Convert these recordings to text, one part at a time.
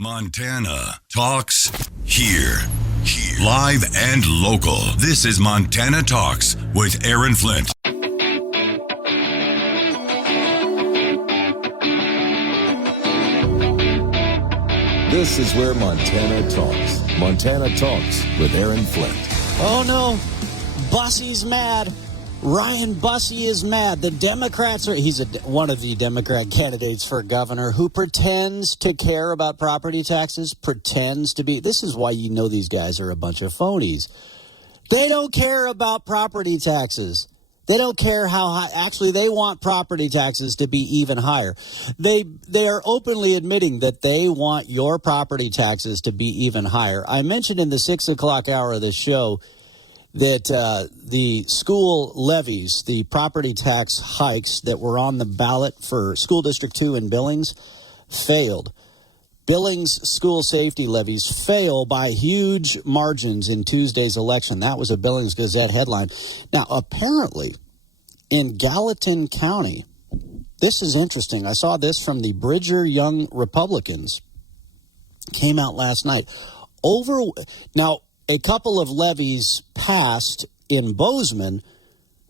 Montana Talks here. Live and local. This is Montana Talks with Aaron Flint. This is where Montana talks. Montana Talks with Aaron Flint. Oh no, Bussy's mad. Ryan Bussey is mad. The Democrats he's one of the Democrat candidates for governor who pretends to care about property taxes, pretends to be. This is why you know these guys are a bunch of phonies. They don't care about property taxes. They don't care how high. Actually, they want property taxes to be even higher. They are openly admitting that they want your property taxes to be even higher. I mentioned in the 6 o'clock hour of the show that the school levies, the property tax hikes that were on the ballot for School District 2 in Billings, failed. Billings school safety levies fail by huge margins in Tuesday's election. That was a Billings Gazette headline. Now, apparently, in Gallatin County, this is interesting. I saw this from the Bridger Young Republicans. Came out last night. Now, a couple of levies passed in Bozeman,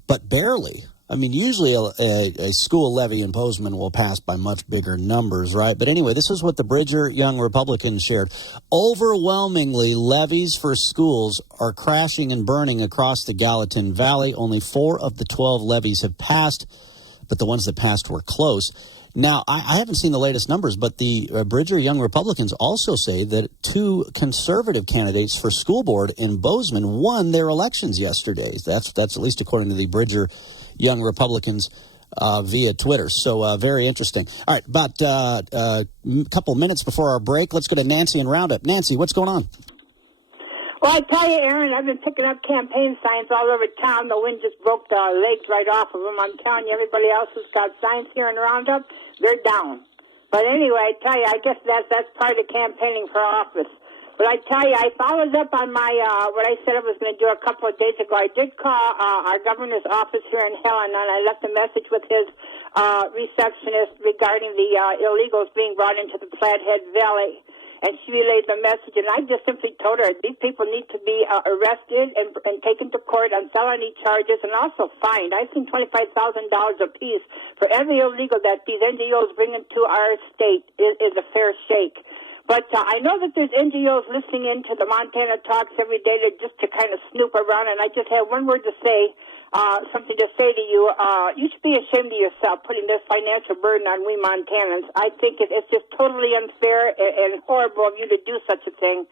but barely. I mean, usually a school levy in Bozeman will pass by much bigger numbers, right? But anyway, this is what the Bridger Young Republicans shared. Overwhelmingly, levies for schools are crashing and burning across the Gallatin Valley. Only 4 of the 12 levies have passed, but the ones that passed were close. Now, I haven't seen the latest numbers, but the Bridger Young Republicans also say that 2 conservative candidates for school board in Bozeman won their elections yesterday. That's at least according to the Bridger Young Republicans via Twitter. So very interesting. All right, about a couple minutes before our break, let's go to Nancy in Roundup. Nancy, what's going on? Well, I tell you, Aaron, I've been picking up campaign signs all over town. The wind just broke the legs right off of them. I'm telling you, everybody else who's got signs here in Roundup, they're down. But anyway, I tell you, I guess that's part of campaigning for office. But I tell you, I followed up on my what I said I was going to do a couple of days ago. I did call our governor's office here in Helena, and I left a message with his receptionist regarding the illegals being brought into the Flathead Valley. And she relayed the message, and I just simply told her these people need to be arrested and taken to court on felony charges and also fined. I've seen $25,000 apiece for every illegal that these NGOs bring into our state is a fair shake. But I know that there's NGOs listening into the Montana Talks every day just to kind of snoop around, and I just have one word to say, something to say to you. You should be ashamed of yourself putting this financial burden on we Montanans. I think it's just totally unfair and horrible of you to do such a thing.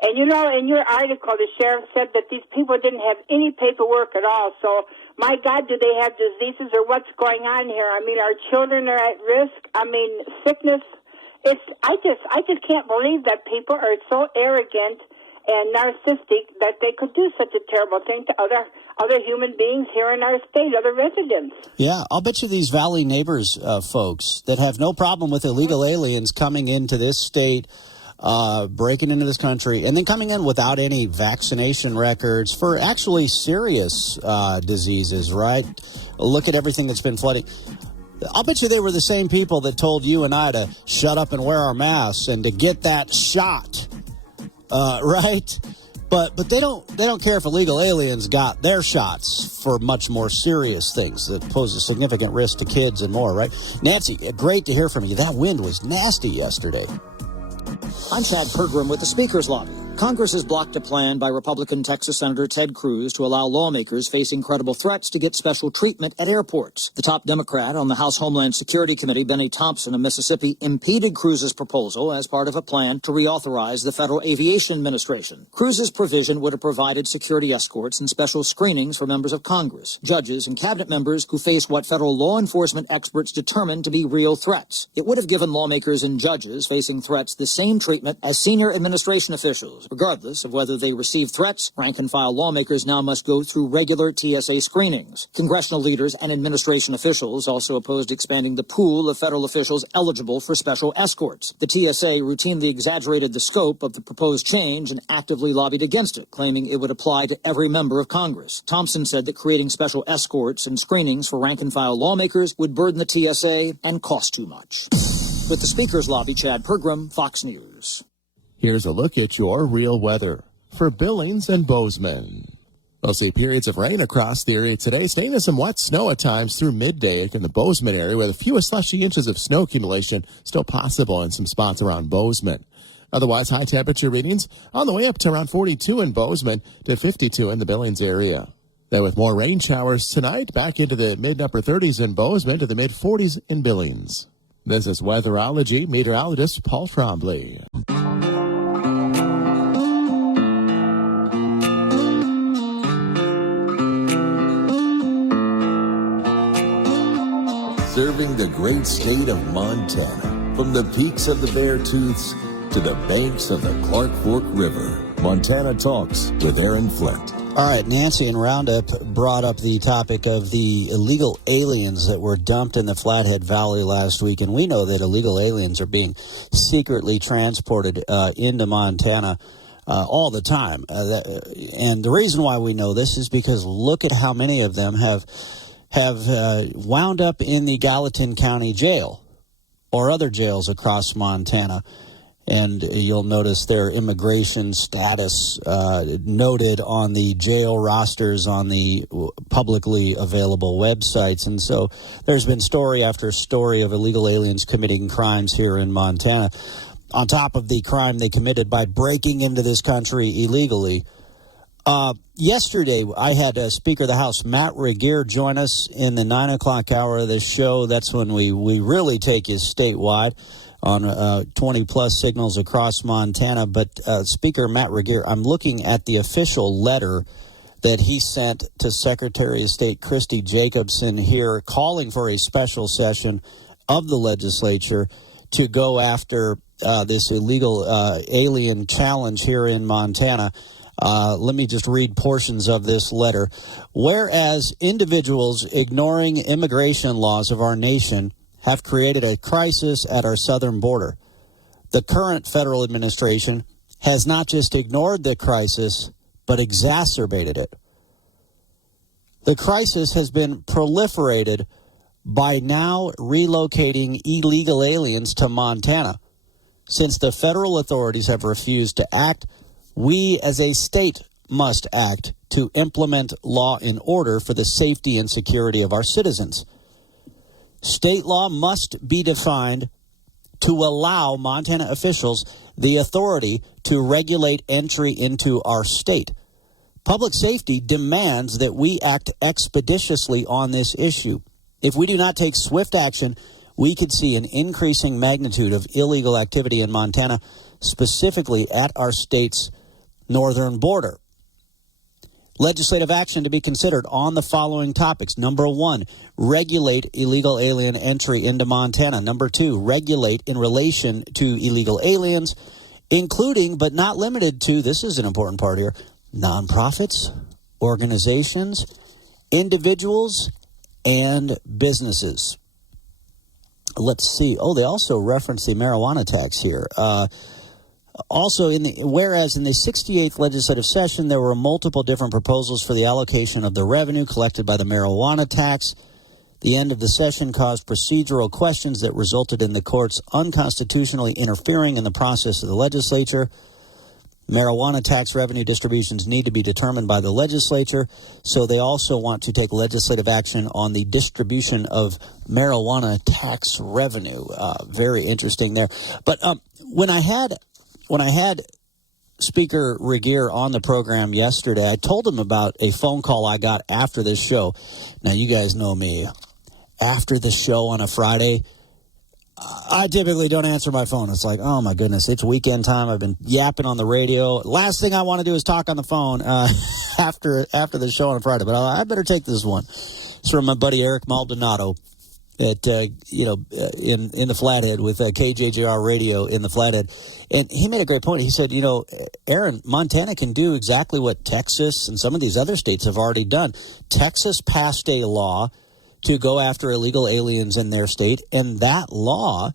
And, you know, in your article, the sheriff said that these people didn't have any paperwork at all. So, my God, do they have diseases or what's going on here? I mean, our children are at risk. I mean, sickness. I just can't believe that people are so arrogant and narcissistic that they could do such a terrible thing to other human beings here in our state, other residents. Yeah, I'll bet you these Valley Neighbors folks that have no problem with illegal aliens coming into this state, breaking into this country, and then coming in without any vaccination records for actually serious diseases, right? Look at everything that's been flooding. I'll bet you they were the same people that told you and I to shut up and wear our masks and to get that shot, right? But they don't care if illegal aliens got their shots for much more serious things that pose a significant risk to kids and more, right? Nancy, great to hear from you. That wind was nasty yesterday. I'm Chad Pergram with the Speaker's Lobby. Congress has blocked a plan by Republican Texas Senator Ted Cruz to allow lawmakers facing credible threats to get special treatment at airports. The top Democrat on the House Homeland Security Committee, Benny Thompson of Mississippi, impeded Cruz's proposal as part of a plan to reauthorize the Federal Aviation Administration. Cruz's provision would have provided security escorts and special screenings for members of Congress, judges, and cabinet members who face what federal law enforcement experts determined to be real threats. It would have given lawmakers and judges facing threats the same treatment as senior administration officials. Regardless of whether they receive threats, rank-and-file lawmakers now must go through regular TSA screenings. Congressional leaders and administration officials also opposed expanding the pool of federal officials eligible for special escorts. The TSA routinely exaggerated the scope of the proposed change and actively lobbied against it, claiming it would apply to every member of Congress. Thompson said that creating special escorts and screenings for rank-and-file lawmakers would burden the TSA and cost too much. With the Speaker's Lobby, Chad Pergram, Fox News. News. Here's a look at your real weather for Billings and Bozeman. We'll see periods of rain across the area today, staying in some wet snow at times through midday in the Bozeman area, with a few slushy inches of snow accumulation still possible in some spots around Bozeman. Otherwise, high temperature readings on the way up to around 42 in Bozeman to 52 in the Billings area. Then with more rain showers tonight, back into the mid-upper 30s in Bozeman to the mid-40s in Billings. This is Weatherology meteorologist Paul Trombley. Serving the great state of Montana, from the peaks of the Beartooths to the banks of the Clark Fork River. Montana Talks with Aaron Flint. All right, Nancy in Roundup brought up the topic of the illegal aliens that were dumped in the Flathead Valley last week, and we know that illegal aliens are being secretly transported into Montana all the time. And the reason why we know this is because look at how many of them have wound up in the Gallatin County Jail or other jails across Montana. And you'll notice their immigration status noted on the jail rosters on the publicly available websites. And so there's been story after story of illegal aliens committing crimes here in Montana, on top of the crime they committed by breaking into this country illegally. Yesterday, I had Speaker of the House, Matt Regier, join us in the 9 o'clock hour of the show. That's when we really take you statewide on 20-plus signals across Montana. But Speaker Matt Regier, I'm looking at the official letter that he sent to Secretary of State Christy Jacobson here, calling for a special session of the legislature to go after this illegal alien challenge here in Montana. Let me just read portions of this letter. Whereas individuals ignoring immigration laws of our nation have created a crisis at our southern border, the current federal administration has not just ignored the crisis, but exacerbated it. The crisis has been proliferated by now relocating illegal aliens to Montana. Since the federal authorities have refused to act, we as a state must act to implement law and order for the safety and security of our citizens. State law must be defined to allow Montana officials the authority to regulate entry into our state. Public safety demands that we act expeditiously on this issue. If we do not take swift action, we could see an increasing magnitude of illegal activity in Montana, specifically at our state's northern border. Legislative action to be considered on the following topics. Number 1, regulate illegal alien entry into Montana. Number 2, regulate in relation to illegal aliens, including but not limited to, this is an important part here, nonprofits, organizations, individuals, and businesses. Let's see. Oh, they also reference the marijuana tax here. Also, whereas in the 68th legislative session, there were multiple different proposals for the allocation of the revenue collected by the marijuana tax. The end of the session caused procedural questions that resulted in the courts unconstitutionally interfering in the process of the legislature. Marijuana tax revenue distributions need to be determined by the legislature, so they also want to take legislative action on the distribution of marijuana tax revenue. Very interesting there. But when I had Speaker Regier on the program yesterday, I told him about a phone call I got after this show. Now, you guys know me. After the show on a Friday, I typically don't answer my phone. It's like, oh, my goodness, it's weekend time. I've been yapping on the radio. Last thing I want to do is talk on the phone after the show on a Friday. But I better take this one. It's from my buddy Eric Maldonado at in the Flathead with KJJR Radio in the Flathead. And he made a great point. He said, Aaron, Montana can do exactly what Texas and some of these other states have already done. Texas passed a law to go after illegal aliens in their state, and that law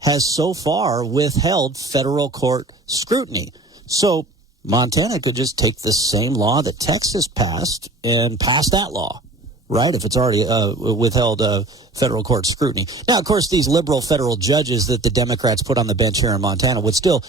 has so far withheld federal court scrutiny. So Montana could just take the same law that Texas passed and pass that law. right? If it's already withheld federal court scrutiny. Now, of course, these liberal federal judges that the Democrats put on the bench here in Montana would still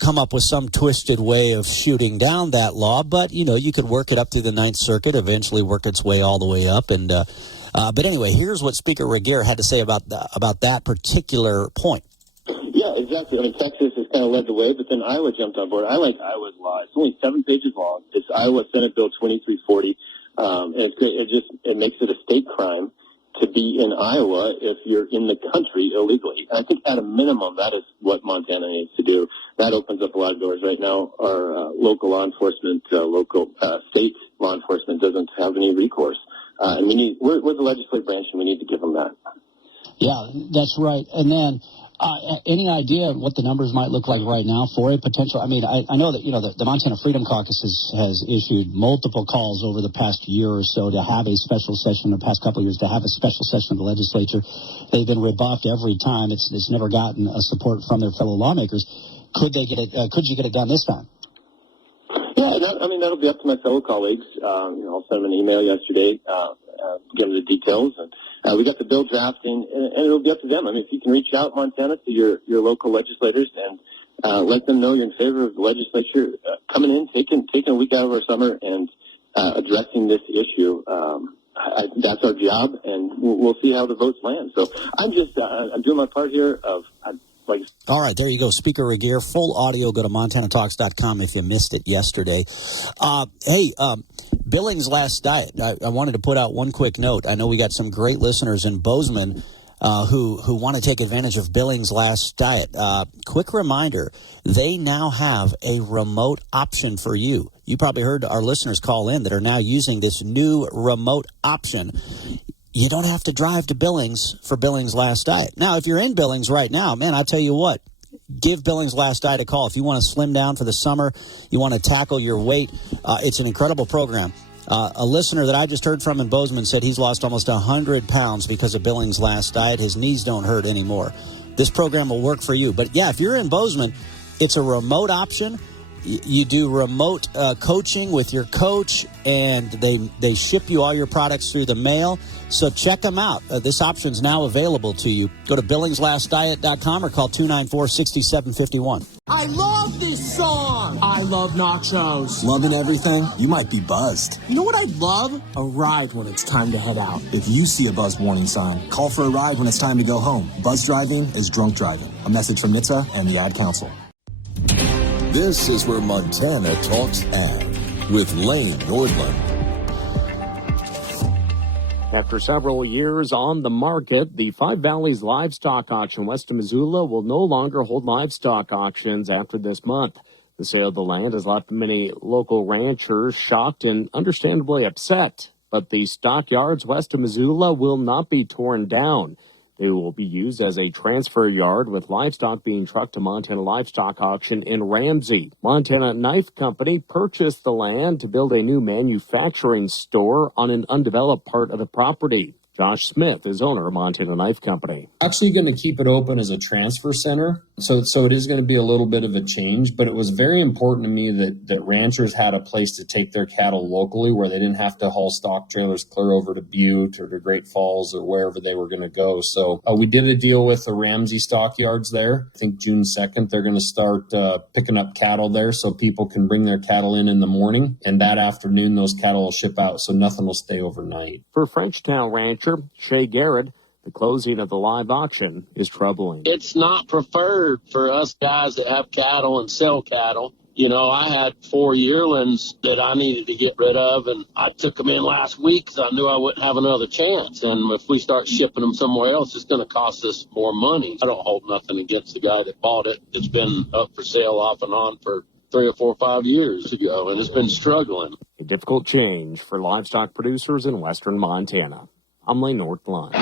come up with some twisted way of shooting down that law, but, you could work it up through the Ninth Circuit, eventually work its way all the way up. And but anyway, here's what Speaker Regier had to say about that particular point. Yeah, exactly. I mean, Texas has kind of led the way, but then Iowa jumped on board. I like Iowa's law. It's only 7 pages long. It's Iowa Senate Bill 2340. And it's great. It makes it a state crime to be in Iowa if you're in the country illegally. And I think at a minimum, that is what Montana needs to do. That opens up a lot of doors. Right now, our local law enforcement, state law enforcement doesn't have any recourse. And we're the legislative branch, and we need to give them that. Yeah, that's right. And then any idea what the numbers might look like right now for a potential? I mean, I know that, the Montana Freedom Caucus has issued multiple calls over the past year or so to have a special session, the past couple of years, to have a special session of the legislature. They've been rebuffed every time. It's never gotten a support from their fellow lawmakers. Could they get it? Could you get it done this time? Yeah, that'll be up to my fellow colleagues. I'll send them an email yesterday, give them the details, and we got the bill drafting, and it'll be up to them. I mean, if you can reach out, Montana, to your local legislators and let them know you're in favor of the legislature coming in, taking a week out of our summer and addressing this issue. That's our job, and we'll see how the votes land. So I'm doing my part here All right, there you go. Speaker Regier, full audio. Go to MontanaTalks.com if you missed it yesterday. Billings Last Diet. I wanted to put out one quick note. I know we got some great listeners in Bozeman who want to take advantage of Billings Last Diet. Quick reminder, they now have a remote option for you. You probably heard our listeners call in that are now using this new remote option. You don't have to drive to Billings for Billings Last Diet. Now, if you're in Billings right now, man, I'll tell you what, give Billings Last Diet a call. If you want to slim down for the summer, you want to tackle your weight, it's an incredible program. A listener that I just heard from in Bozeman said he's lost almost 100 pounds because of Billings Last Diet. His knees don't hurt anymore. This program will work for you. But, yeah, if you're in Bozeman, it's a remote option. You do remote coaching with your coach, and they ship you all your products through the mail. So check them out. This option is now available to you. Go to BillingsLastDiet.com or call 294-6751. I love this song. I love nachos. Loving everything? You might be buzzed. You know what I'd love? A ride when it's time to head out. If you see a buzz warning sign, call for a ride when it's time to go home. Buzz driving is drunk driving. A message from NHTSA and the Ad Council. This is where Montana Talks Ag with Lane Nordlund. After several years on the market, the Five Valleys Livestock Auction west of Missoula will no longer hold livestock auctions after this month. The sale of the land has left many local ranchers shocked and understandably upset. But the stockyards west of Missoula will not be torn down. They will be used as a transfer yard, with livestock being trucked to Montana Livestock Auction in Ramsey. Montana Knife Company purchased the land to build a new manufacturing store on an undeveloped part of the property. Josh Smith is owner of Montana Knife Company. Actually going to keep it open as a transfer center. So it is going to be a little bit of a change, but it was very important to me that ranchers had a place to take their cattle locally where they didn't have to haul stock trailers clear over to Butte or to Great Falls or wherever they were going to go. So we did a deal with the Ramsey stockyards there. I think June 2nd, they're going to start picking up cattle there so people can bring their cattle in the morning. And that afternoon, those cattle will ship out, so nothing will stay overnight. For Frenchtown rancher Shay Garrett, the closing of the live auction is troubling. It's not preferred for us guys that have cattle and sell cattle. You know, I had 4 yearlings that I needed to get rid of, and I took them in last week because I knew I wouldn't have another chance. And if we start shipping them somewhere else, it's going to cost us more money. I don't hold nothing against the guy that bought it. It's been up for sale off and on for 3 or 4 or 5 years ago, and it's been struggling. A difficult change for livestock producers in western Montana. I'm Lane Nordlund.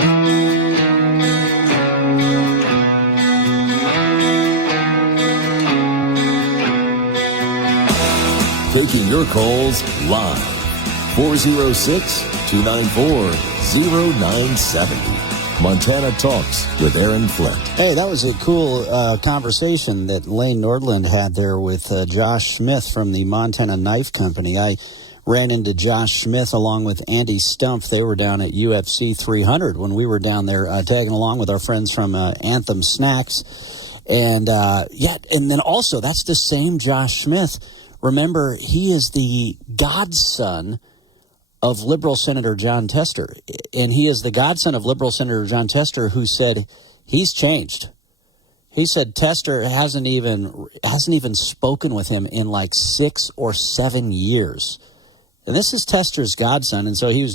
Taking your calls live. 406-294-0970. Montana Talks with Aaron Flint. Hey, that was a cool conversation that Lane Nordlund had there with Josh Smith from the Montana Knife Company. I ran into Josh Smith along with Andy Stumpf. They were down at UFC 300 when we were down there tagging along with our friends from Anthem Snacks. And, and then also, that's the same Josh Smith. Remember, he is the godson of Liberal Senator John Tester. And he is the godson of Liberal Senator John Tester, who said he's changed. He said Tester hasn't even spoken with him in like 6 or 7 years. And this is Tester's godson, and so he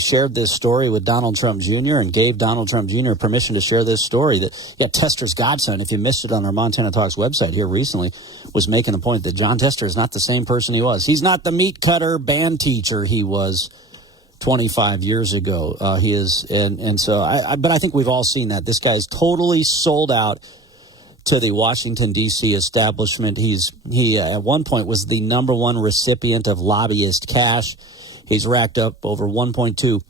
shared this story with Donald Trump Jr. and gave Donald Trump Jr. permission to share this story that, Tester's godson, if you missed it on our Montana Talks website here recently, was making the point that John Tester is not the same person he was. He's not the meat cutter band teacher he was 25 years ago. He is, but I think we've all seen that. This guy is totally sold out to the Washington, D.C. establishment. He at one point was the number one recipient of lobbyist cash. He's racked up over $1.2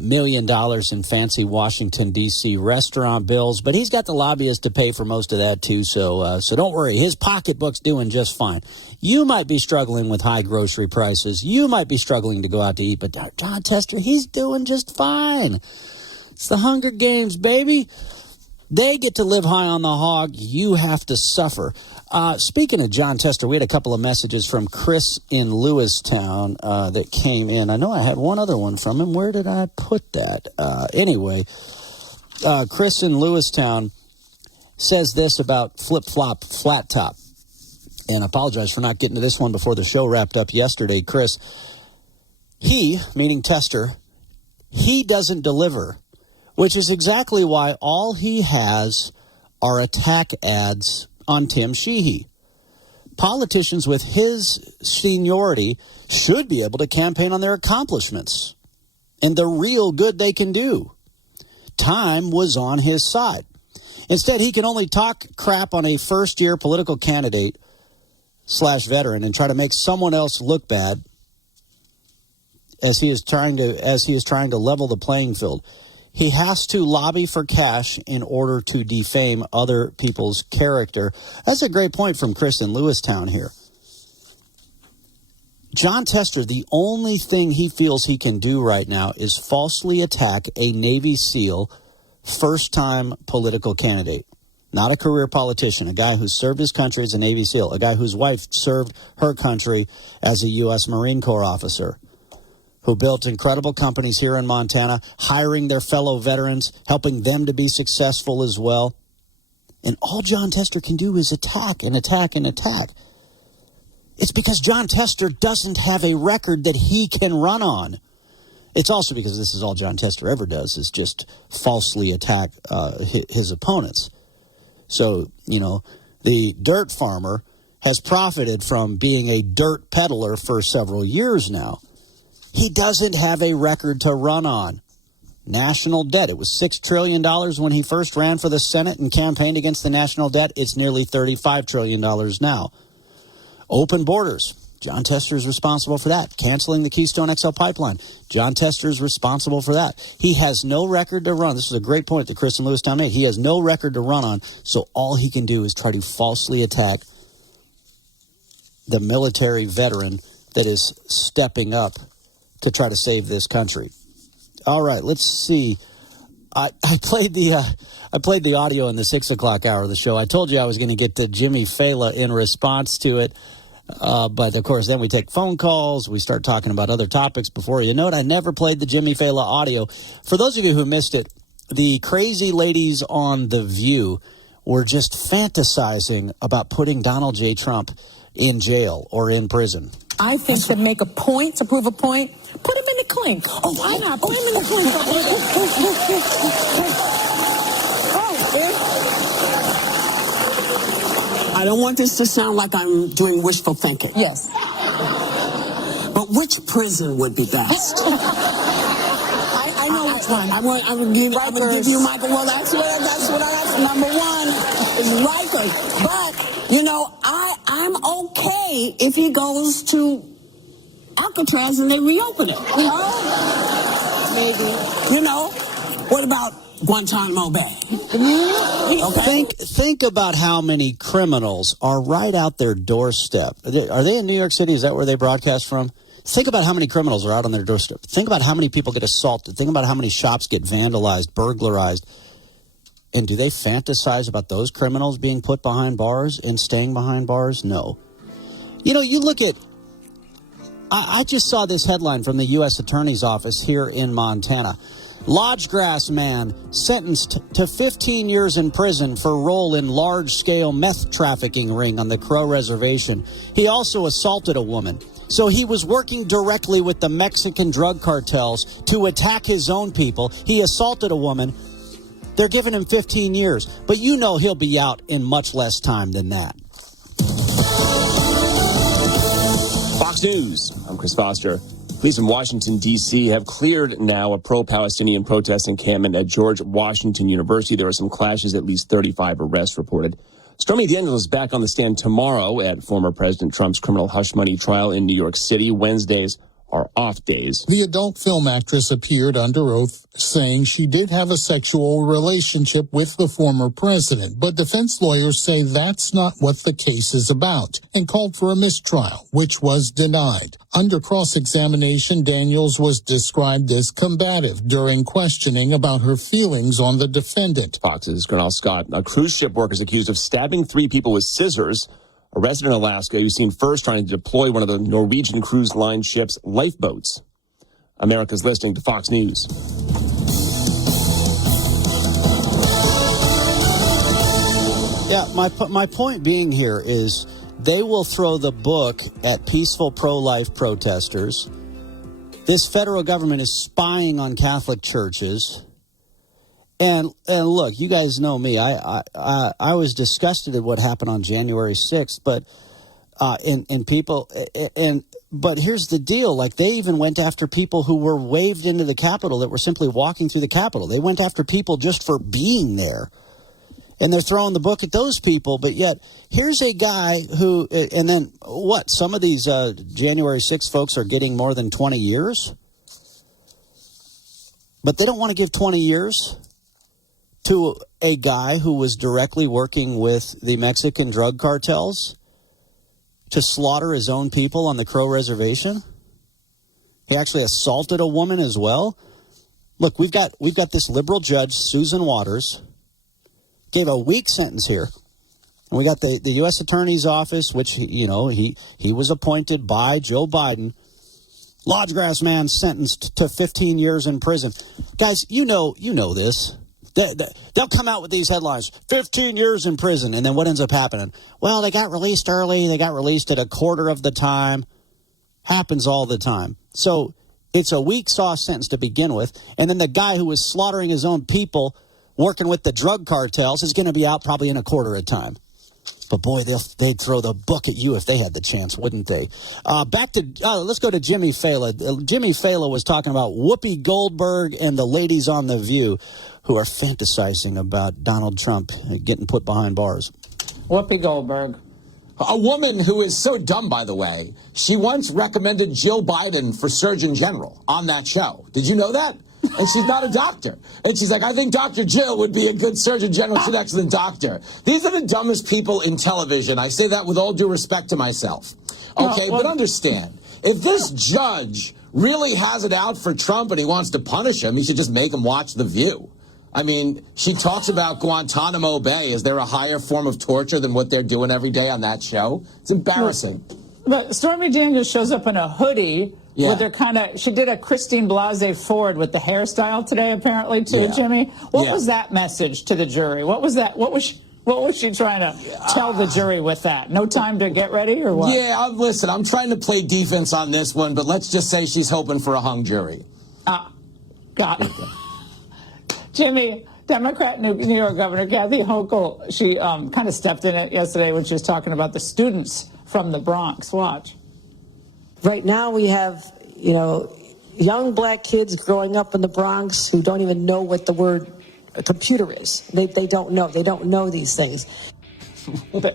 million in fancy Washington, D.C. restaurant bills, but he's got the lobbyists to pay for most of that, too, so don't worry. His pocketbook's doing just fine. You might be struggling with high grocery prices. You might be struggling to go out to eat, but John Tester, he's doing just fine. It's the Hunger Games, baby. They get to live high on the hog. You have to suffer. Speaking of John Tester, we had a couple of messages from Chris in Lewistown that came in. I know I had one other one from him. Where did I put that? Anyway, Chris in Lewistown says this about flip-flop flat top. And I apologize for not getting to this one before the show wrapped up yesterday. Chris, he, meaning Tester, he doesn't deliver, which is exactly why all he has are attack ads on Tim Sheehy. Politicians with his seniority should be able to campaign on their accomplishments and the real good they can do. Time was on his side. Instead, he can only talk crap on a first-year political candidate / veteran and try to make someone else look bad as he is trying to level the playing field. He has to lobby for cash in order to defame other people's character. That's a great point from Chris in Lewistown here. John Tester, the only thing he feels he can do right now is falsely attack a Navy SEAL first-time political candidate. Not a career politician, a guy who served his country as a Navy SEAL, a guy whose wife served her country as a U.S. Marine Corps officer, who built incredible companies here in Montana, hiring their fellow veterans, helping them to be successful as well. And all John Tester can do is attack and attack and attack. It's because John Tester doesn't have a record that he can run on. It's also because this is all John Tester ever does, is just falsely attack his opponents. So, the dirt farmer has profited from being a dirt peddler for several years now. He doesn't have a record to run on. National debt. It was $6 trillion when he first ran for the Senate and campaigned against the national debt. It's nearly $35 trillion now. Open borders. John Tester is responsible for that. Canceling the Keystone XL pipeline. John Tester is responsible for that. He has no record to run. This is a great point that Chris and Lewistown made. He has no record to run on, so all he can do is try to falsely attack the military veteran that is stepping up to try to save this country. All right, let's see. I played the audio in the 6 o'clock hour of the show. I told you I was going to get to Jimmy Fallon in response to it. But, of course, then we take phone calls. We start talking about other topics. Before you know it, I never played the Jimmy Fallon audio. For those of you who missed it, the crazy ladies on The View were just fantasizing about putting Donald J. Trump in jail or in prison. I think to make a point, to prove a point, put him in the clink. Oh, why not? Put him in the clink. I don't want this to sound like I'm doing wishful thinking. Yes. But which prison would be best? I know which one. I'm going to give you Michael. Well, that's what I asked. Number one is Rikers. But, I'm okay if he goes to Alcatraz and they reopen it. Maybe. What about Guantanamo Bay. Okay. Think about how many criminals are right out their doorstep. Are they in New York City? Is that where they broadcast from? Think about how many criminals are out on their doorstep. Think about how many people get assaulted. Think about how many shops get vandalized, burglarized. And do they fantasize about those criminals being put behind bars and staying behind bars? No. You know, you look at... I just saw this headline from the U.S. Attorney's Office here in Montana. Lodgegrass man sentenced to 15 years in prison for role in large-scale meth trafficking ring on the Crow Reservation. He also assaulted a woman. So he was working directly with the Mexican drug cartels to attack his own people. He assaulted a woman. They're giving him 15 years. But you know he'll be out in much less time than that. Fox News, I'm Chris Foster. Police in Washington, D.C. have cleared now a pro-Palestinian protest encampment at George Washington University. There were some clashes, at least 35 arrests reported. Stormy Daniels is back on the stand tomorrow at former President Trump's criminal hush money trial in New York City. Wednesdays are off days. The adult film actress appeared under oath, saying she did have a sexual relationship with the former president, but defense lawyers say that's not what the case is about, and called for a mistrial, which was denied. Under cross-examination, Daniels was described as combative during questioning about her feelings on the defendant. Fox's Cornell Scott. A cruise ship worker is accused of stabbing 3 people with scissors. A resident in Alaska who's seen first trying to deploy one of the Norwegian Cruise Line ship's lifeboats. America's listening to Fox News. Yeah, my point being here is they will throw the book at peaceful pro-life protesters. This federal government is spying on Catholic churches. And look, you guys know me. I was disgusted at what happened on January 6th, but but here's the deal. Like, they even went after people who were waved into the Capitol that were simply walking through the Capitol. They went after people just for being there. And they're throwing the book at those people, but yet here's a guy who, and then what? Some of these January 6th folks are getting more than 20 years, but they don't want to give 20 years to a guy who was directly working with the Mexican drug cartels to slaughter his own people on the Crow Reservation. He actually assaulted a woman as well. Look, we've got this liberal judge, Susan Waters, gave a weak sentence here. And we got the U.S. Attorney's Office, which, you know, he was appointed by Joe Biden. Lodgegrass man sentenced to 15 years in prison. Guys, you know this. They'll come out with these headlines, 15 years in prison, and then what ends up happening? Well, they got released early. They got released at a quarter of the time. Happens all the time. So it's a weak, soft sentence to begin with, and then the guy who was slaughtering his own people working with the drug cartels is going to be out probably in a quarter of time. But boy, they'd throw the book at you if they had the chance, wouldn't they? Let's go to Jimmy Fallon. Jimmy Fallon was talking about Whoopi Goldberg and the ladies on The View who are fantasizing about Donald Trump getting put behind bars. Whoopi Goldberg. A woman who is so dumb, by the way. She once recommended Jill Biden for Surgeon General on that show. Did you know that? And she's not a doctor. And she's like, I think Dr. Jill would be a good Surgeon General. She's an excellent doctor. These are the dumbest people in television. I say that with all due respect to myself. Okay, but understand, if this judge really has it out for Trump and he wants to punish him, he should just make him watch The View. I mean, she talks about Guantanamo Bay. Is there a higher form of torture than what they're doing every day on that show? It's embarrassing. But Stormy Daniels shows up in a hoodie. Yeah. With her she did a Christine Blasey Ford with the hairstyle today, apparently, too, yeah. Jimmy. What was that message to the jury? What was that? What was she trying to tell the jury with that? No time to get ready, or what? Yeah, listen, I'm trying to play defense on this one, but let's just say she's hoping for a hung jury. Got it. Jimmy, Democrat New York Governor Kathy Hochul, she kind of stepped in it yesterday when she was talking about the students from the Bronx. Watch. Right now we have, young black kids growing up in the Bronx who don't even know what the word computer is. They don't know. They don't know these things. Jimmy,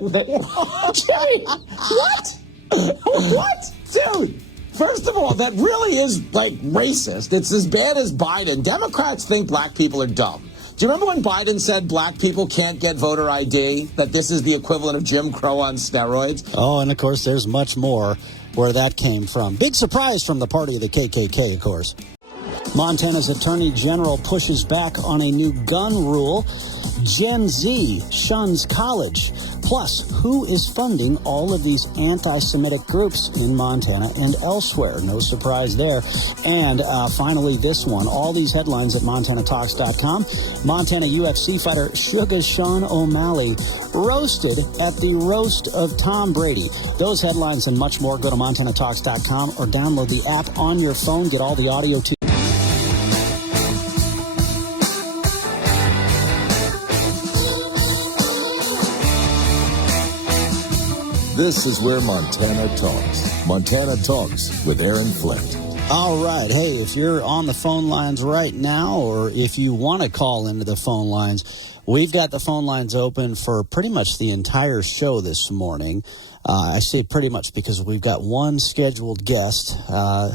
what? What? Dude, first of all, that really is, racist. It's as bad as Biden. Democrats think black people are dumb. Do you remember when Biden said black people can't get voter ID, that this is the equivalent of Jim Crow on steroids? Oh, and of course, there's much more where that came from. Big surprise from the party of the KKK, of course. Montana's Attorney General pushes back on a new gun rule. Gen Z shuns college. Plus, who is funding all of these anti-Semitic groups in Montana and elsewhere? No surprise there. And finally, this one. All these headlines at MontanaTalks.com. Montana UFC fighter Sugar Sean O'Malley roasted at the roast of Tom Brady. Those headlines and much more, go to MontanaTalks.com or download the app on your phone. Get all the audio too. This is where Montana talks. Montana Talks with Aaron Flint. All right. Hey, if you're on the phone lines right now, or if you want to call into the phone lines, we've got the phone lines open for pretty much the entire show this morning. I say pretty much because we've got one scheduled guest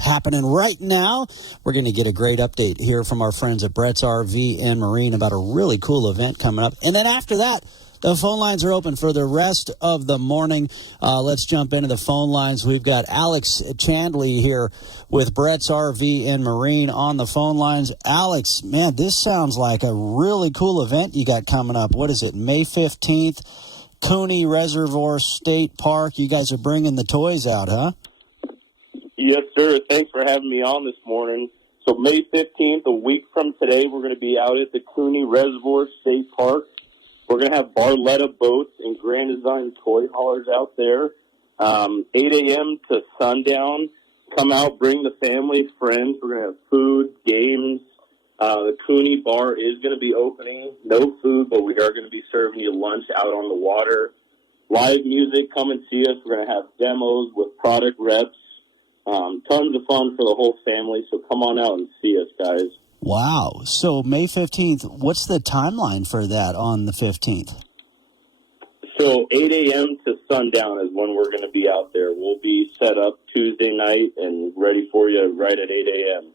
happening right now. We're going to get a great update here from our friends at Bretz RV and Marine about a really cool event coming up. And then after that, the phone lines are open for the rest of the morning. Let's jump into the phone lines. We've got Alex Chandley here with Bretz RV and Marine on the phone lines. Alex, man, this sounds like a really cool event you got coming up. What is it, May 15th, Cooney Reservoir State Park? You guys are bringing the toys out, huh? Yes, sir. Thanks for having me on this morning. So May 15th, a week from today, we're going to be out at the Cooney Reservoir State Park. We're going to have Barletta boats and Grand Design toy haulers out there, 8 a.m. to sundown. Come out, bring the family, friends. We're going to have food, games. The Cooney bar is going to be opening. No food, but we are going to be serving you lunch out on the water. Live music, come and see us. We're going to have demos with product reps. Tons of fun for the whole family, so come on out and see us, guys. Wow. So May 15th, what's the timeline for that on the 15th? So 8 a.m. to sundown is when we're going to be out there. We'll be set up Tuesday night and ready for you right at 8 a.m.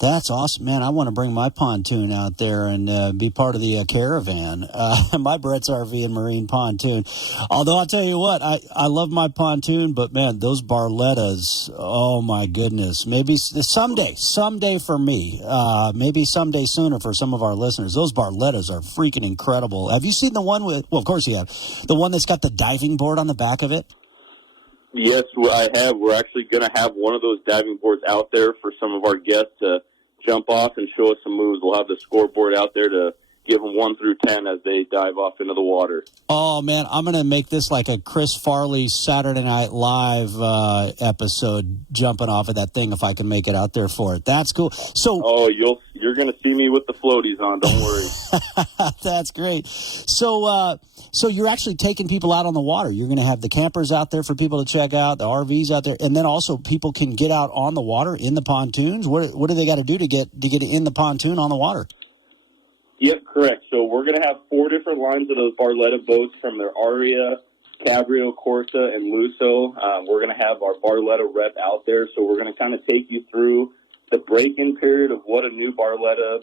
That's awesome, man. I want to bring my pontoon out there and be part of the caravan, my Bretz RV and Marine pontoon. Although I'll tell you what, I love my pontoon, but man, those Barlettas, oh my goodness. Maybe someday for me, maybe someday sooner for some of our listeners. Those Barlettas are freaking incredible. Have you seen the one with, well, of course you have, the one that's got the diving board on the back of it? Yes, I have. We're actually going to have one of those diving boards out there for some of our guests to jump off and show us some moves. We'll have the scoreboard out there to give them 1 through 10 as they dive off into the water. Oh, man, I'm going to make this like a Chris Farley Saturday Night Live episode, jumping off of that thing if I can make it out there for it. That's cool. So, you're going to see me with the floaties on. Don't worry. That's great. So you're actually taking people out on the water. You're going to have the campers out there for people to check out, the RVs out there, and then also people can get out on the water in the pontoons. What do they got to do to get in the pontoon on the water? Yep, correct. So we're going to have 4 different lines of those Barletta boats from their Aria, Cabrio, Corsa, and Lusso. We're going to have our Barletta rep out there, so we're going to kind of take you through the break-in period of what a new Barletta,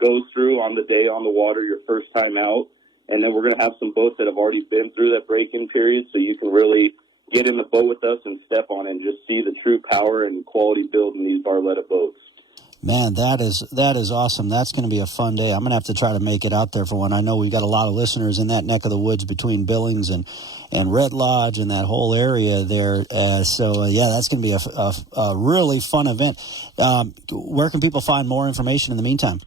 goes through on the day on the water, your first time out. And then we're going to have some boats that have already been through that break-in period, so you can really get in the boat with us and step on it and just see the true power and quality build in these Barletta boats. Man, that is awesome. That's going to be a fun day. I'm going to have to try to make it out there for one. I know we've got a lot of listeners in that neck of the woods between Billings and Red Lodge and that whole area there. So that's going to be a really fun event. Where can people find more information in the meantime?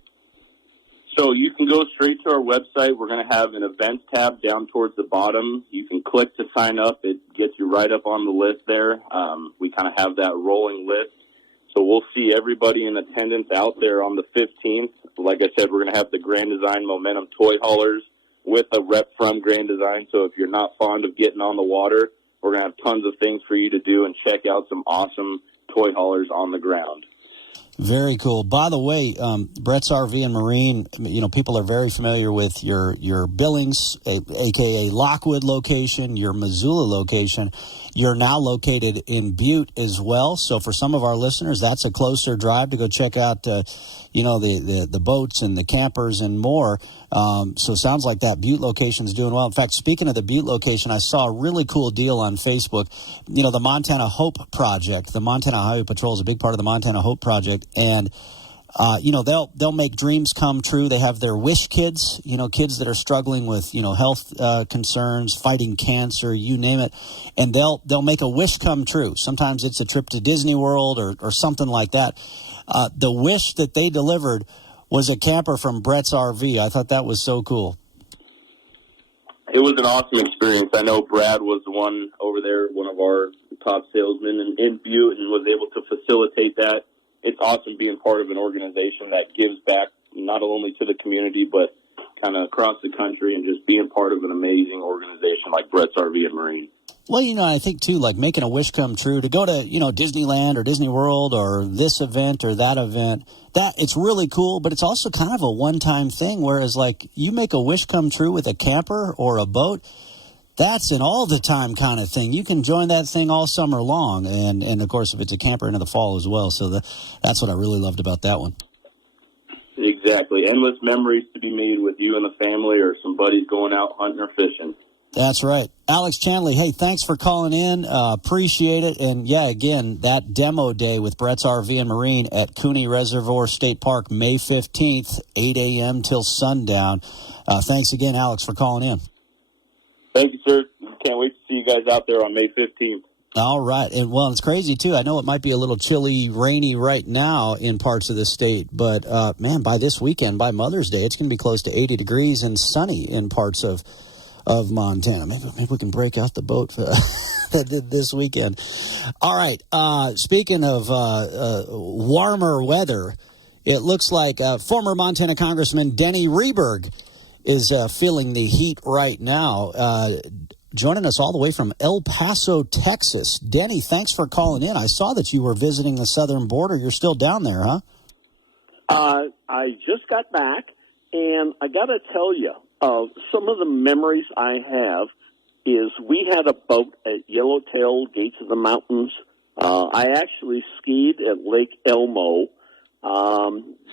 So you can go straight to our website. We're going to have an events tab down towards the bottom. You can click to sign up. It gets you right up on the list there. We kind of have that rolling list. So we'll see everybody in attendance out there on the 15th. Like I said, we're going to have the Grand Design Momentum toy haulers with a rep from Grand Design. So if you're not fond of getting on the water, we're going to have tons of things for you to do and check out some awesome toy haulers on the ground. Very cool. By the way, Bretz RV and Marine, people are very familiar with your Billings, a.k.a. Lockwood location, your Missoula location. You're now located in Butte as well. So for some of our listeners, that's a closer drive to go check out, the boats and the campers and more. So it sounds like that Butte location is doing well. In fact, speaking of the Butte location, I saw a really cool deal on Facebook. The Montana Hope Project, the Montana Highway Patrol is a big part of the Montana Hope Project. And, they'll make dreams come true. They have their wish kids, kids that are struggling with, health concerns, fighting cancer, you name it. And they'll make a wish come true. Sometimes it's a trip to Disney World or something like that. The wish that they delivered was a camper from Bretz RV. I thought that was so cool. It was an awesome experience. I know Brad was the one over there, one of our top salesmen in Butte, and was able to facilitate that. It's awesome being part of an organization that gives back not only to the community, but kind of across the country, and just being part of an amazing organization like Bretz RV and Marine. Well, I think, too, like making a wish come true, to go to, Disneyland or Disney World or this event or that event, that it's really cool, but it's also kind of a one-time thing, whereas, like, you make a wish come true with a camper or a boat, that's an all-the-time kind of thing. You can join that thing all summer long, and of course, if it's a camper, into the fall as well. So that's what I really loved about that one. Exactly. Endless memories to be made with you and the family, or some buddies going out hunting or fishing. That's right. Alex Chanley, hey, thanks for calling in. Appreciate it. And, yeah, again, that demo day with Bretz RV and Marine at Cooney Reservoir State Park, May 15th, 8 a.m. till sundown. Thanks again, Alex, for calling in. Thank you, sir. Can't wait to see you guys out there on May 15th. All right. And, well, it's crazy, too. I know it might be a little chilly, rainy right now in parts of the state. But, man, by this weekend, by Mother's Day, it's going to be close to 80 degrees and sunny in parts of Montana. Maybe we can break out the boat this weekend. All right. Speaking of warmer weather, it looks like former Montana Congressman Denny Rehberg is feeling the heat right now. Joining us all the way from El Paso, Texas. Denny, thanks for calling in. I saw that you were visiting the southern border. You're still down there, huh? I just got back, and I got to tell you, some of the memories I have is we had a boat at Yellowtail, Gates of the Mountains. I actually skied at Lake Elmo.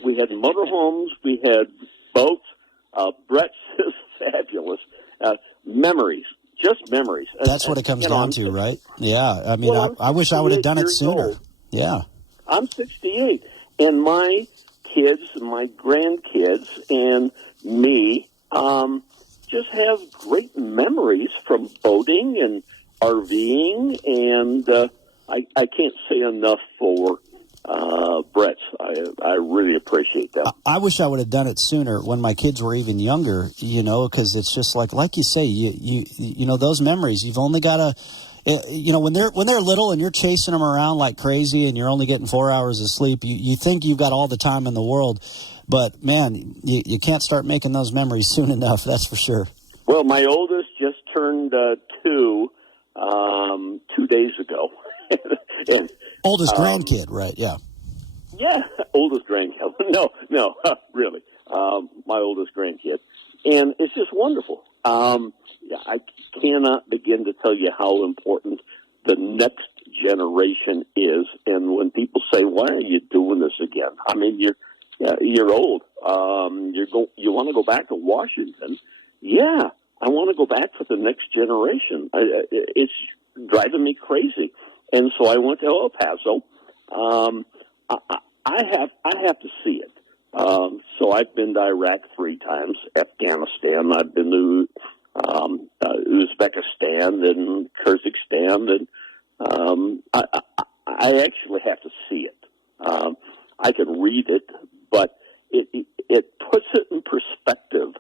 We had motorhomes. We had boats. Bretz is fabulous. Memories. Just memories. That's what it comes down to, right? Yeah. I mean, I wish I would have done it sooner. Old. Yeah. I'm 68, and my kids, my grandkids, and me just have great memories from boating and RVing, and I can't say enough for Bretz. I really appreciate that. I wish I would have done it sooner when my kids were even younger, because it's just like you say, you know, those memories, you've only got to, when they're little and you're chasing them around like crazy and you're only getting 4 hours of sleep, you think you've got all the time in the world, but man, you can't start making those memories soon enough. That's for sure. Well, my oldest just turned 2 days ago. And, oldest grandkid, right? Yeah. Yeah, oldest grandkid. No, really. My oldest grandkid. And it's just wonderful. I cannot begin to tell you how important the next generation is. And when people say, why are you doing this again? I mean, you're old. You want to go back to Washington? Yeah, I want to go back for the next generation. It's driving me crazy. And so I went to El Paso. I have to see it. So I've been to Iraq 3 times, Afghanistan. I've been to Uzbekistan and Kyrgyzstan, and I actually have to see it. I can read it, but it puts it in perspective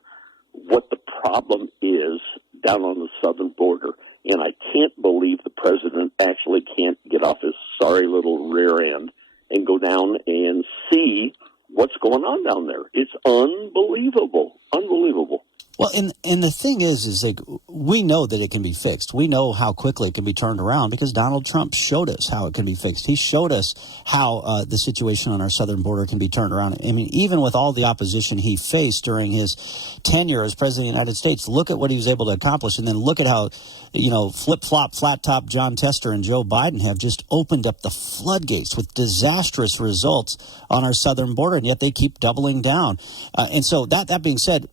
what the problem is down on the southern border. And I can't believe the president actually can't get off his sorry little rear end and go down and see what's going on down there. It's unbelievable. Unbelievable. Well, and the thing is like we know that it can be fixed. We know how quickly it can be turned around because Donald Trump showed us how it can be fixed. He showed us how the situation on our southern border can be turned around. I mean, even with all the opposition he faced during his tenure as president of the United States, look at what he was able to accomplish, and then look at how, flip-flop, flat-top John Tester and Joe Biden have just opened up the floodgates with disastrous results on our southern border, and yet they keep doubling down. And so that being said,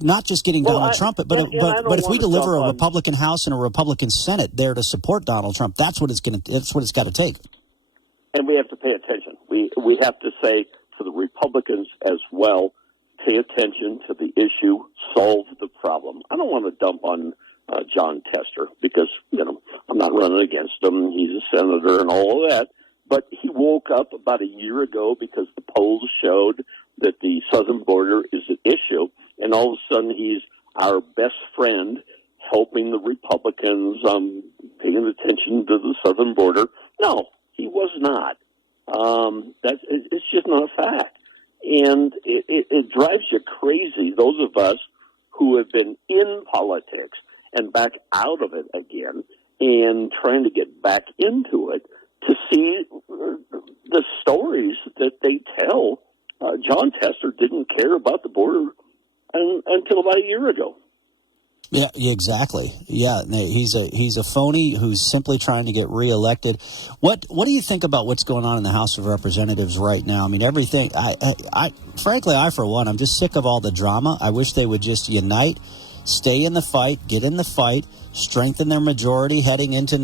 not just getting Donald Trump, but if we deliver a Republican House and a Republican Senate there to support Donald Trump, that's what it's got to take. And we have to pay attention. We have to say to the Republicans as well, pay attention to the issue, solve the problem. I don't want to dump on John Tester because I'm not running against him. He's a senator and all of that. But he woke up about a year ago because the polls showed that the southern border is an issue. And all of a sudden, he's our best friend, helping the Republicans, paying attention to the southern border. No, he was not. It's just not a fact. And it drives you crazy, those of us who have been in politics and back out of it again and trying to get back into it, to see the stories that they tell. John Tester didn't care about the border until about a year ago. Yeah, exactly. Yeah, he's a phony who's simply trying to get reelected. What do you think about what's going on in the House of Representatives right now? I mean, everything. Frankly, for one, I'm just sick of all the drama. I wish they would just unite, stay in the fight, get in the fight, strengthen their majority heading into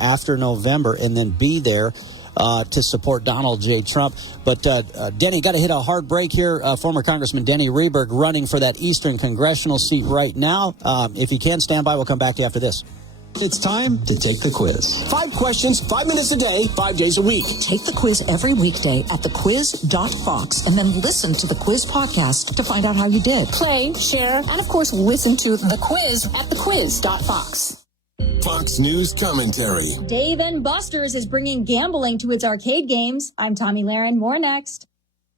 after November, and then be there to support Donald J. Trump. But Denny, got to hit a hard break here. Former Congressman Denny Rehberg running for that Eastern congressional seat right now. If you can stand by, we'll come back to you after this. It's time to take the quiz. 5 questions, 5 minutes a day, 5 days a week. Take the quiz every weekday at thequiz.fox and then listen to the quiz podcast to find out how you did. Play, share, and of course listen to the quiz at thequiz.fox. Fox News commentary. Dave & Buster's is bringing gambling to its arcade games. I'm Tommy Lahren. More next.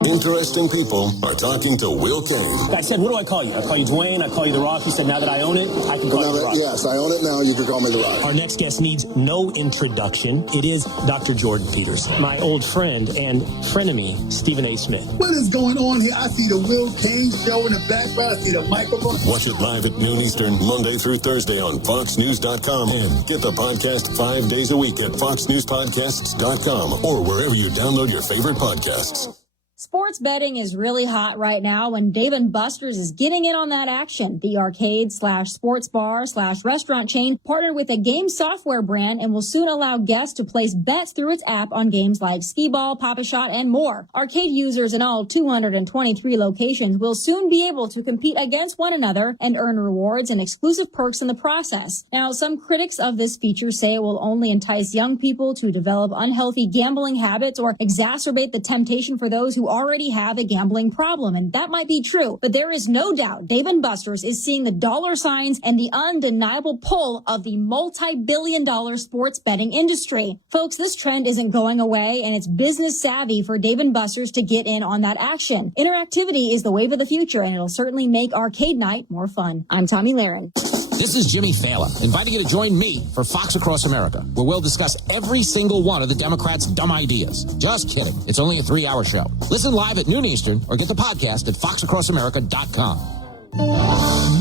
Interesting people are talking to Will Kane. I said, what do I call you? I call you Dwayne. I call you The Rock. He said, now that I own it, I can call you The Rock. Yes, I own it now. You can call me The Rock. Our next guest needs no introduction. It is Dr. Jordan Peterson, my old friend and frenemy, Stephen A. Smith. What is going on here? I see the Will Kane show in the background. I see the microphone. Watch it live at noon Eastern, Monday through Thursday on FoxNews.com. And get the podcast 5 days a week at FoxNewsPodcasts.com or wherever you download your favorite podcasts. Sports betting is really hot right now, and Dave & Buster's is getting in on that action. The arcade/sports bar/restaurant chain partnered with a game software brand and will soon allow guests to place bets through its app on games like Skee-Ball, Pop-A-Shot, and more. Arcade users in all 223 locations will soon be able to compete against one another and earn rewards and exclusive perks in the process. Now, some critics of this feature say it will only entice young people to develop unhealthy gambling habits or exacerbate the temptation for those who already have a gambling problem, and that might be true, but there is no doubt Dave & Buster's is seeing the dollar signs and the undeniable pull of the multi-billion-dollar sports betting industry. Folks, this trend isn't going away, and it's business savvy for Dave & Buster's to get in on that action. Interactivity is the wave of the future, and it'll certainly make arcade night more fun. I'm Tommy Lahren. This is Jimmy Fallon, inviting you to join me for Fox Across America, where we'll discuss every single one of the Democrats' dumb ideas. Just kidding. It's only a 3-hour show. Listen live at noon Eastern or get the podcast at foxacrossamerica.com.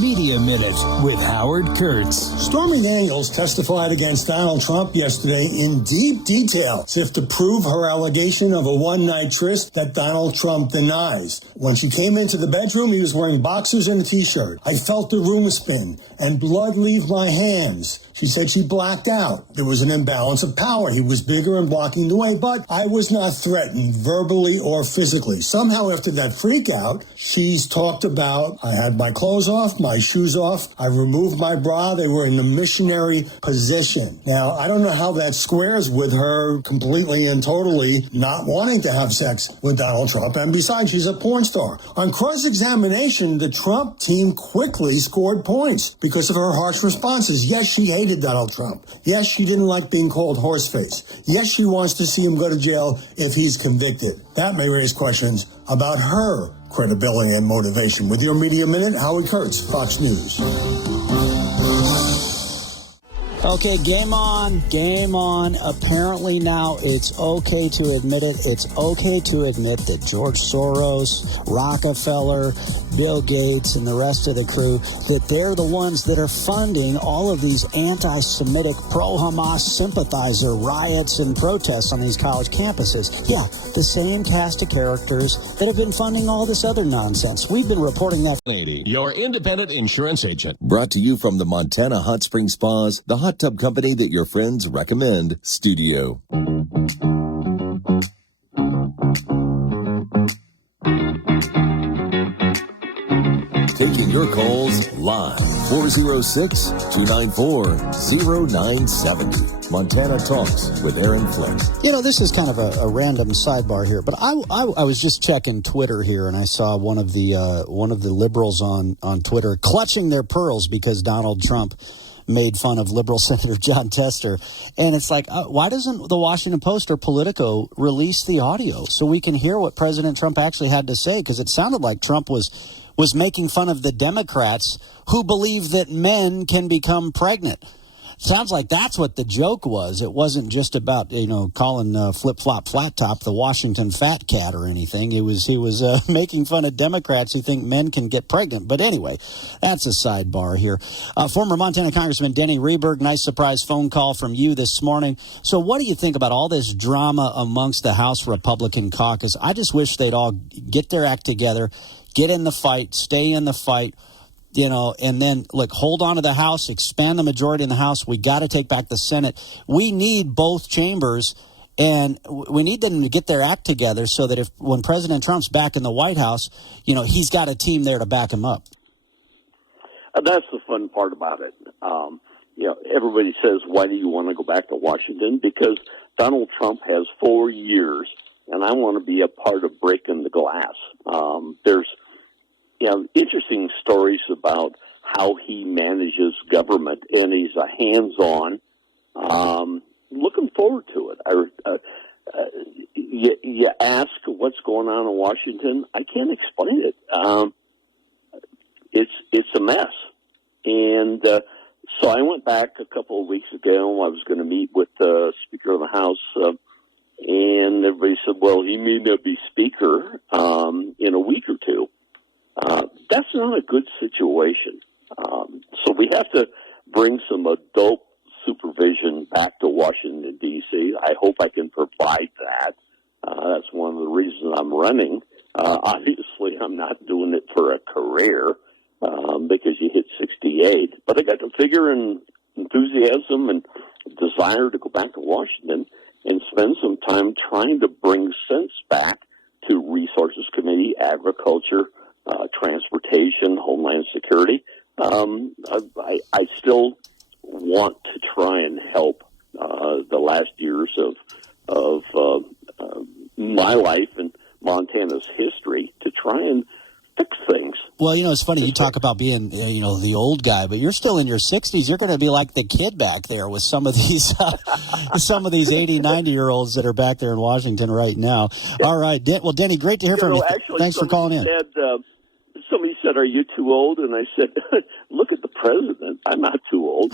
Media Minute with Howard Kurtz. Stormy Daniels testified against Donald Trump yesterday in deep detail, as if to prove her allegation of a one-night tryst that Donald Trump denies. When she came into the bedroom, he was wearing boxers and a T-shirt. I felt the room spin and blood leave my hands. She said she blacked out. There was an imbalance of power. He was bigger and blocking the way, but I was not threatened verbally or physically. Somehow after that freak out, she's talked about, I had my clothes off, my shoes off, I removed my bra, they were in the missionary position. Now, I don't know how that squares with her completely and totally not wanting to have sex with Donald Trump, and besides, she's a porn star. On cross-examination, the Trump team quickly scored points because of her harsh responses. Yes, she hated Donald Trump. Yes, she didn't like being called horseface. Yes, she wants to see him go to jail if he's convicted. that may raise questions about her credibility and motivation. With your Media Minute, Howard Kurtz, Fox News. Okay, game on, game on. Apparently now it's okay to admit it. It's okay to admit that George Soros, Rockefeller, Bill Gates, and the rest of the crew, that they're the ones that are funding all of these anti-Semitic, pro-Hamas sympathizer riots and protests on these college campuses. Yeah, the same cast of characters that have been funding all this other nonsense. We've been reporting that. Your independent insurance agent. Brought to you from the Montana Hot Spring Spas, the hot tub company that your friends recommend, Studio. Taking your calls live. 406-294-0970. Montana Talks with Aaron Flint. You know, this is kind of a random sidebar here, but I was just checking Twitter here, and I saw one of the liberals on Twitter clutching their pearls because Donald Trump made fun of liberal Senator John Tester. And it's like, why doesn't the Washington Post or Politico release the audio so we can hear what President Trump actually had to say? Because it sounded like Trump was making fun of the Democrats who believe that men can become pregnant. Sounds like that's what the joke was. It wasn't just about, calling flip-flop flat top the Washington fat cat or anything. He was making fun of Democrats who think men can get pregnant. But anyway, that's a sidebar here. Former Montana Congressman Denny Rehberg, nice surprise phone call from you this morning. So what do you think about all this drama amongst the House Republican caucus? I just wish they'd all get their act together, get in the fight, stay in the fight. And then, hold on to the House, expand the majority in the House. We got to take back the Senate. We need both chambers, and we need them to get their act together so that when President Trump's back in the White House, he's got a team there to back him up. That's the fun part about it. Everybody says, why do you want to go back to Washington? Because Donald Trump has 4 years, and I want to be a part of breaking the glass. There's interesting stories about how he manages government, and he's a hands-on. Looking forward to it. You ask what's going on in Washington. I can't explain it. It's a mess, and so I went back a couple of weeks ago. I was going to meet with the Speaker of the House, and everybody said, "Well, he may not be Speaker in a week or two." That's not a good situation. So we have to bring some adult supervision back to Washington, D.C. I hope I can provide that. That's one of the reasons I'm running. Obviously, I'm not doing it for a career because you hit 68. But I got the figure and enthusiasm and desire to go back to Washington and spend some time trying to bring sense back to Resources Committee, Agriculture, transportation, Homeland Security. I still want to try and help the last years of my life and Montana's history to try and fix things. Well, it's funny. You talk about being, the old guy, but you're still in your 60s. You're going to be like the kid back there with some of these 80, 90-year-olds that are back there in Washington right now. All right. Well, Denny, great to hear from you. Actually, thanks for calling in. Somebody said, "Are you too old?" And I said, "Look at the president. I'm not too old.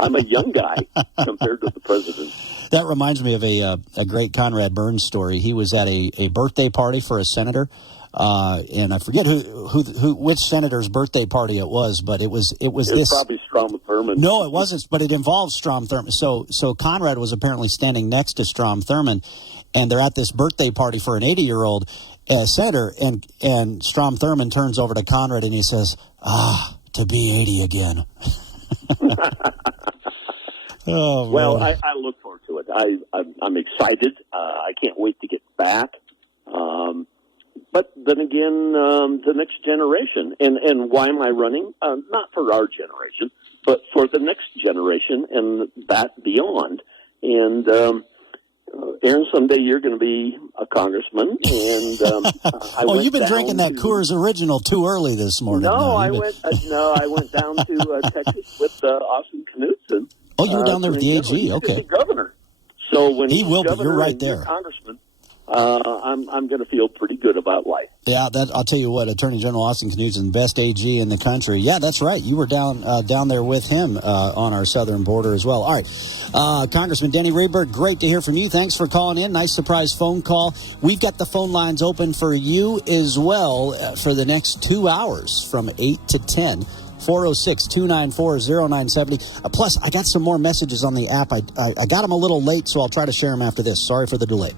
I'm a young guy compared to the president." That reminds me of a great Conrad Burns story. He was at a birthday party for a senator, and I forget which senator's birthday party it was, but it was this. Probably Strom Thurmond. No, it wasn't, but it involved Strom Thurmond. So Conrad was apparently standing next to Strom Thurmond, and they're at this birthday party for an 80-year-old. Senator, and Strom Thurmond turns over to Conrad and he says, to be 80 again. Oh, well, I look forward to it. I'm excited. I can't wait to get back. But then again, the next generation. And why am I running? Not for our generation, but for the next generation and that beyond. And Aaron, someday you're going to be a congressman, and you've been drinking that Coors Original too early this morning. No, I went down to Texas with Austin Knudsen. Oh, you were down there with the AG, okay. He's the governor. So when he will, governor, but you're right there, congressman. I'm going to feel pretty good about life. Yeah, I'll tell you what, Attorney General Austin Knudsen, best AG in the country. Yeah, that's right. You were down there with him on our southern border as well. All right, Congressman Denny Rehberg, great to hear from you. Thanks for calling in. Nice surprise phone call. We've got the phone lines open for you as well for the next 2 hours from 8 to 10. 406-294-0970. Plus, I got some more messages on the app. I got them a little late, so I'll try to share them after this. Sorry for the delay.